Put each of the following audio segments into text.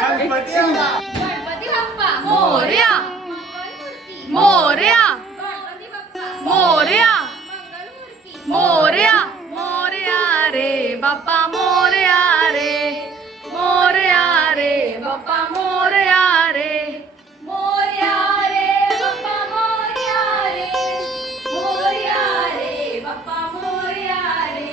गणपती बाप्पा मोरया मोरया मोरया मोरया मोरया रे बाप्पा मोरया रे मोरया रे बाप्पा मोरया रे मोरया रे बाप्पा मोरया रे मोरया रे बाप्पा मोरया रे.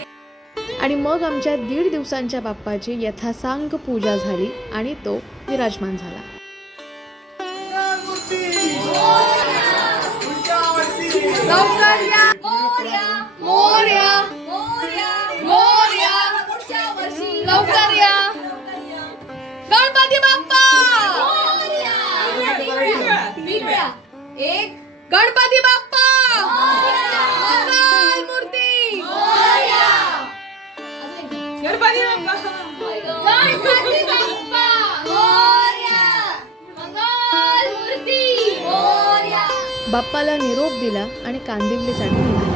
आणि मग आमच्या 1.5 दिवसांच्या बाप्पाची यथासांग पूजा झाली आणि तो विराजमान झाला. लवकर या मोरया मोरया मोरया मोरया लवकर या गणपती बाप्पा एक गणपती बाप्पा मंगल मूर्ती गणपती बाप्पा गणपती बाप्पा मंगल मूर्ती. बाप्पाला निरोप दिला आणि कांदिवलीसाठी निघाला.